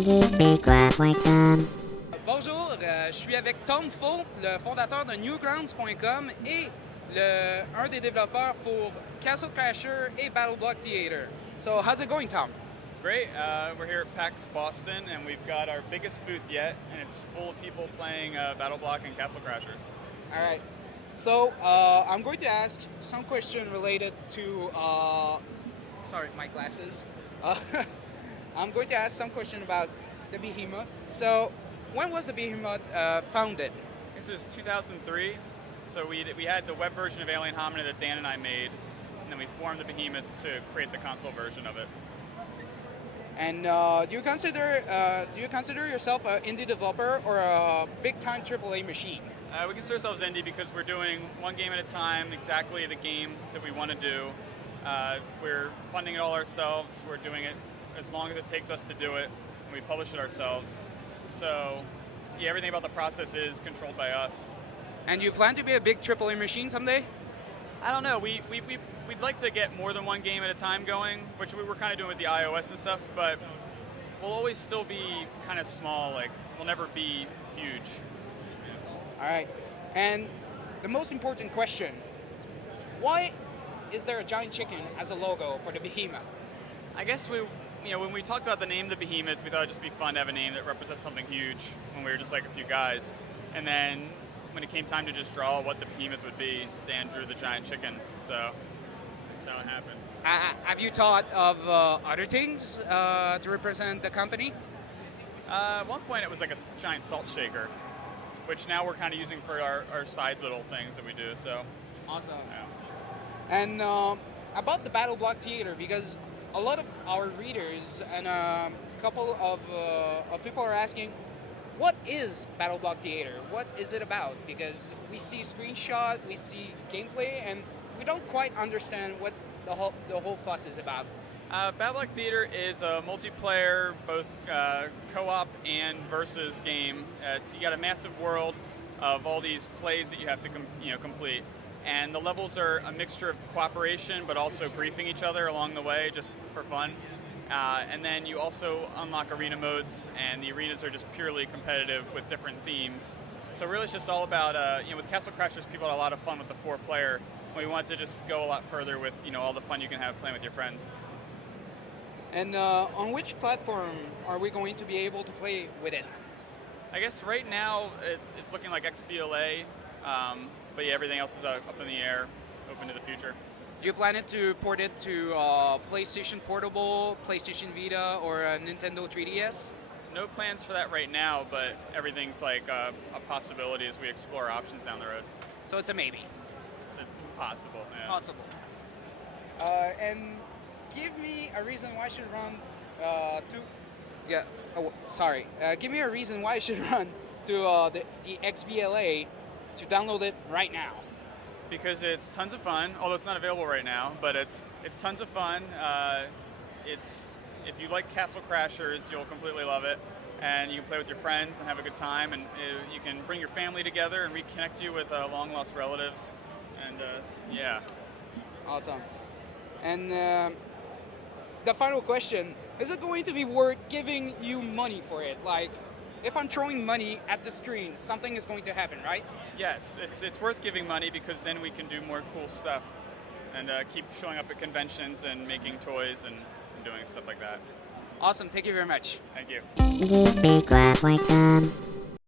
Geekbecois.com. Bonjour, je suis avec Tom Faux, le fondateur de Newgrounds.com et un des développeurs pour Castle Crasher et Battle Block Theater. So how's it going, Tom? Great. We're here at PAX Boston, and we've got our biggest booth yet, and it's full of people playing Battle Block and Castle Crashers. All right. So I'm going to ask some question related to. Sorry, my glasses. I'm going to ask some question about the Behemoth. So, when was the Behemoth founded? This is 2003. So we had the web version of Alien Hominid that Dan and I made, and then we formed the Behemoth to create the console version of it. And do you consider yourself an indie developer or a big-time AAA machine? We consider ourselves indie because we're doing one game at a time, exactly the game that we want to do. We're funding it all ourselves. We're doing it as long as it takes us to do it. And we publish it ourselves. So, yeah, everything about the process is controlled by us. And you plan to be a big AAA machine someday? I don't know. We'd like to get more than one game at a time going, which we were kind of doing with the iOS and stuff, but we'll always still be kind of small. Like, we'll never be huge. All right. And the most important question, why is there a giant chicken as a logo for the Behemoth? I guess when we talked about the name of the Behemoth, we thought it'd just be fun to have a name that represents something huge when we were just like a few guys. And then when it came time to just draw what the Behemoth would be, Dan drew the giant chicken. So that's how it happened. Have you thought of other things to represent the company? At one point it was like a giant salt shaker, which now we're kind of using for our side little things that we do. So awesome. Yeah. And about the Battle Block Theater, because a lot of our readers and a couple of people are asking, what is Battle Block Theater? What is it about? Because we see screenshot, we see gameplay, and we don't quite understand what the whole fuss is about. Battle Block Theater is a multiplayer, both co-op and versus game. You got a massive world of all these plays that you have to complete. And the levels are a mixture of cooperation, but also briefing each other along the way, just for fun. And then you also unlock arena modes, and the arenas are just purely competitive with different themes. So really it's just all about, with Castle Crashers, people had a lot of fun with the 4-player. We wanted to just go a lot further with, all the fun you can have playing with your friends. And on which platform are we going to be able to play with it? I guess right now it's looking like XBLA. But yeah, everything else is up in the air, open to the future. Do you plan to port it to PlayStation Portable, PlayStation Vita, or Nintendo 3DS? No plans for that right now, but everything's like a possibility as we explore options down the road. So it's a maybe. It's possible. Yeah. Possible. And give me a reason why I should run give me a reason why I should run to the XBLA to download it right now. Because it's tons of fun, although it's not available right now, but it's tons of fun. If you like Castle Crashers, you'll completely love it, and you can play with your friends and have a good time, and you can bring your family together and reconnect you with long-lost relatives, and yeah. Awesome. And the final question, is it going to be worth giving you money for it? Like, if I'm throwing money at the screen, something is going to happen, right? Yes, it's worth giving money because then we can do more cool stuff and keep showing up at conventions and making toys and doing stuff like that. Awesome, thank you very much. Thank you. Geekbecois.com.